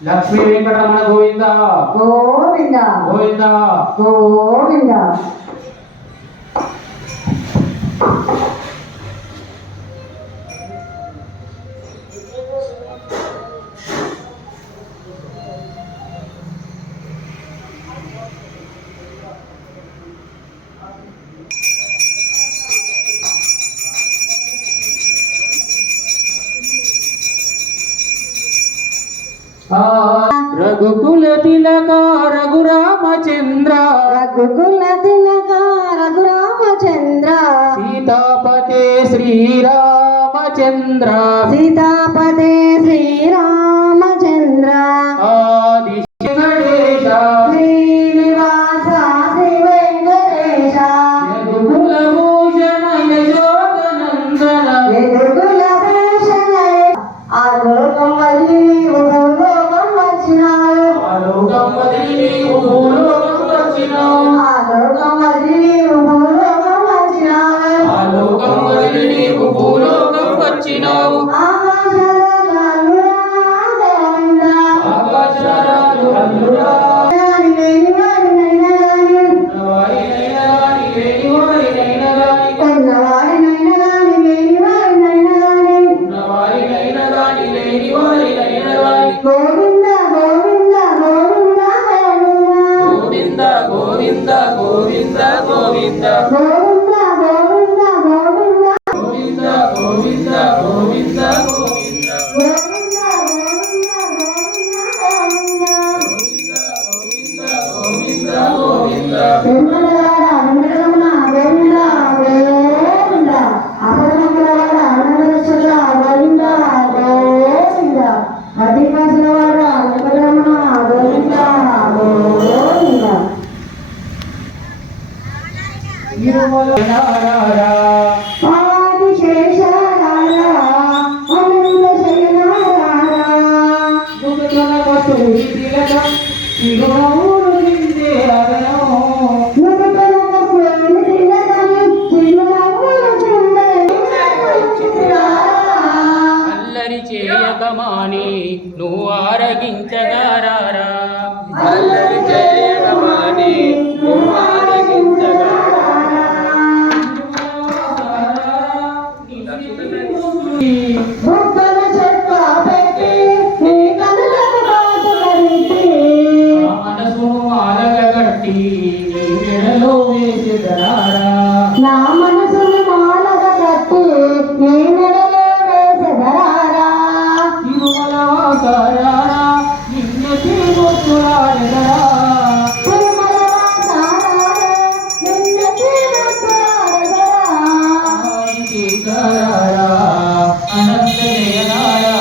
లక్ష్మీ వెంకటరమణ గోవింద గోవింద గోవింద గోవింద. రఘుకుల తిలక రఘురామచంద్ర రఘుకుల తిలక రఘురామచంద్ర సీతాపతే శ్రీరామచంద్ర సీతాపతే శ్రీరామచంద్ర ఆది గణేశ శ్రీనివాస శ్రీ వెంకటేశ యదుకుల భూషణ యశోదనందన యదుకుల భూషణ ఆలోకం వదిలి భూలోకం వచ్చినావు ఆలోకం వదిలి భూలోకం వచ్చినావు ఆలోకం వదిలి భూలోకం వచ్చినావు ఆలోకం వదిలి భూలోకం వచ్చినావు ఆకాశాలు అందురా లేని వారినైనా గాని ఉన్నవారినైనా గాని లేని వారినైనా గాని గోవింద గోవింద గోవింద గోవింద గోవింద గోవింద గోవింద గోవింద గోవింద గోవింద గోవింద గోవింద గోవింద గోవింద తిరుమల అల్లరి చేయగమాని నువ్వు ఆరగించగారా అల్లరి చేయగమాని నువ్వు ఆరగించగారా మనసు ఆలగట్టి నీ మెడలో వేసేదరారా నా మనసుని మాలగా కట్టి నీ మెడలో వేసెదరారా తిరుమల వాసారా నిన్న తిరుమొక్కులాడెదరా తిరుమల వాసారా నిన్న తిరుమొక్కులాడెదరా ఆదిశేషరారా అనంత జయనారా